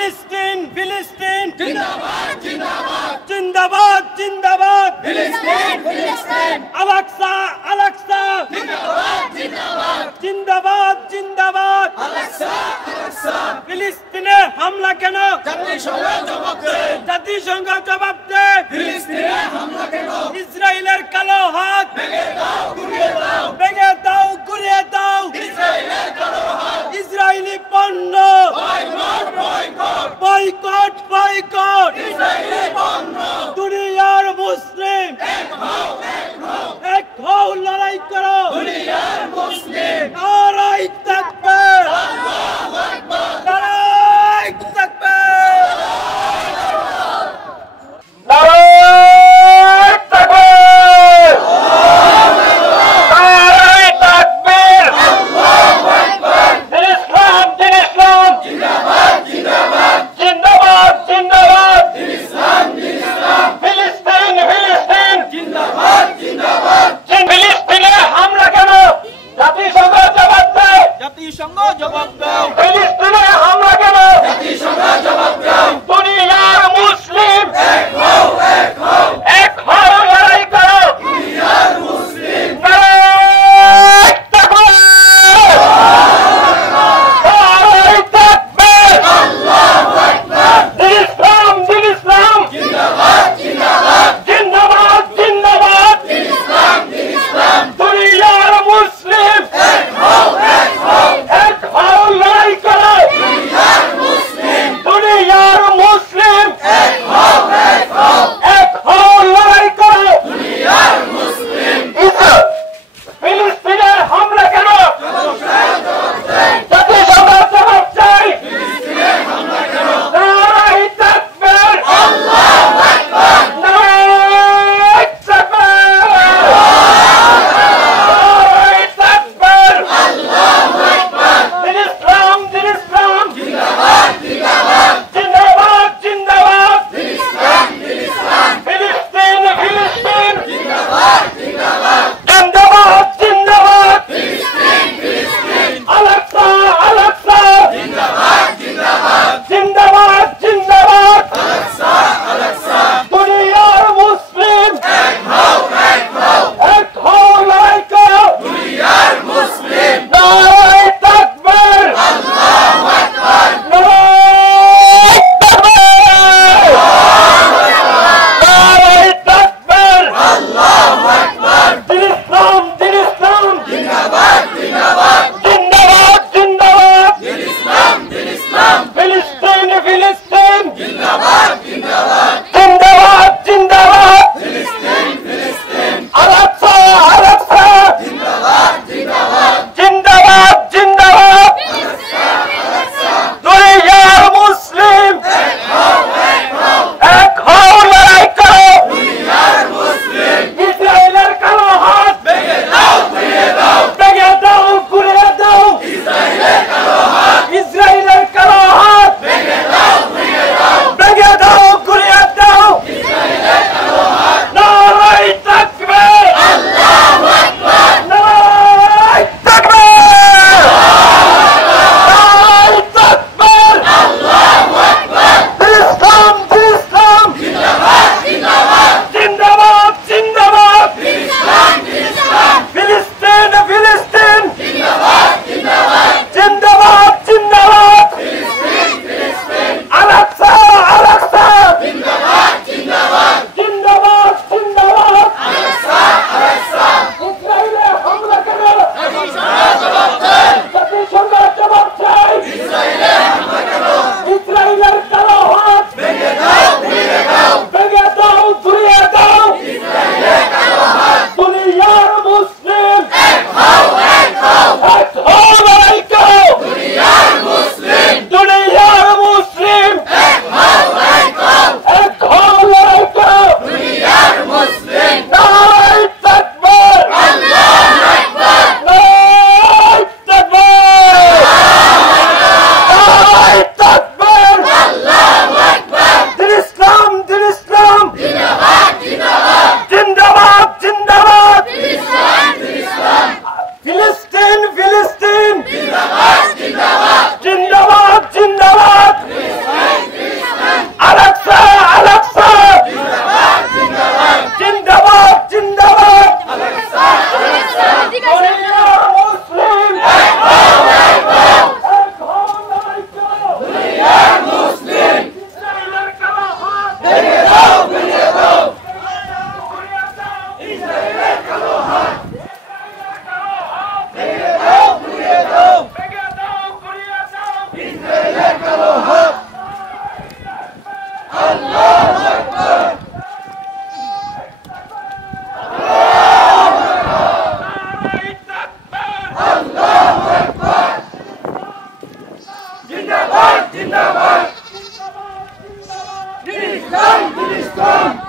ফিলিস্তিন ফিলিস্তিন জিন্দাবাদ জিন্দাবাদ জিন্দাবাদ জিন্দাবাদ ফিলিস্তিন ফিলিস্তিন আলাকসা আলাকসা জিন্দাবাদ জিন্দাবাদ জিন্দাবাদ জিন্দাবাদ আলাকসা আলাকসা ফিলিস্তিনে হামলা কেন জাতিসংঘ জবাব দে জাতিসংঘ জবাব দে ফিলিস্তিনে হামলা কেন ইসরায়েলের কালো হাত ভেঙে দাও গুড়িয়ে দাও ভেঙে দাও গুড়িয়ে দাও ইসরায়েলের কালো হাত ইসরায়েলি পণ্য boycott boycott boycott boycott Israeli পণ্য দুনিয়ার মুসলিম এক হও এক হও লড়াই করো দুনিয়ার মুসলিম নারাই তাকবীর আল্লাহু আকবার নারাই তাকবীর নারায়ে তাকবীর নারায়ে তাকবীর আল্লাহু আকবার ইসলাম দিন ইসলাম জিন্দাবাদ জিন্দাবাদ জিন্দাবাদ জিন্দাবাদ ইসলাম ইসলাম Afghanistan!